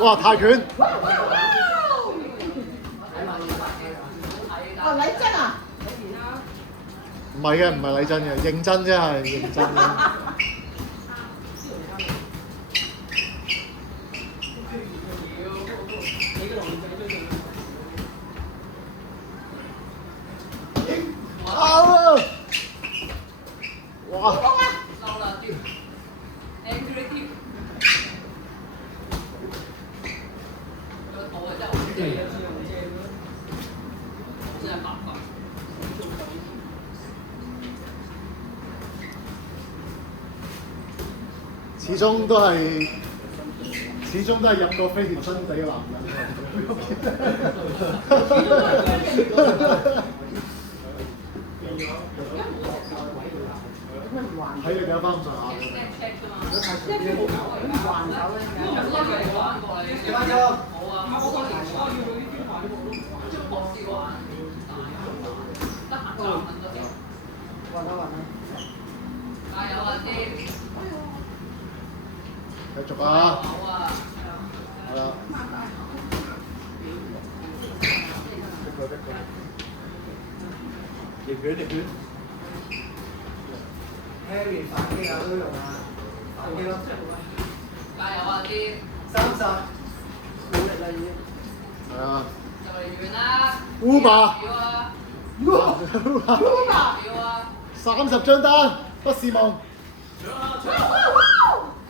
哇！泰拳。哦，禮真啊！唔係嘅，唔係禮真嘅，認真啫係認真嘅。哇！嬲啦，跳 ，angry 跳，個肚啊真係好正啊！真係白白。始終都係入過飛條新地嘅男人。睇你有翻咁上下。加油啊！啲繼續啊！係啊！逆卷逆卷。Harry 反擊啊都用啊，反擊咯。加油啊！啲30，冇力啦已經。係啊！就嚟完啦。Uber。要啊！30張單，不是夢。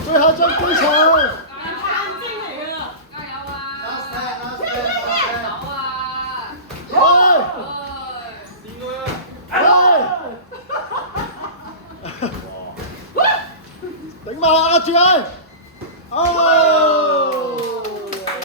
最後張機場。加油啊！走啊！頂埋壓住佢！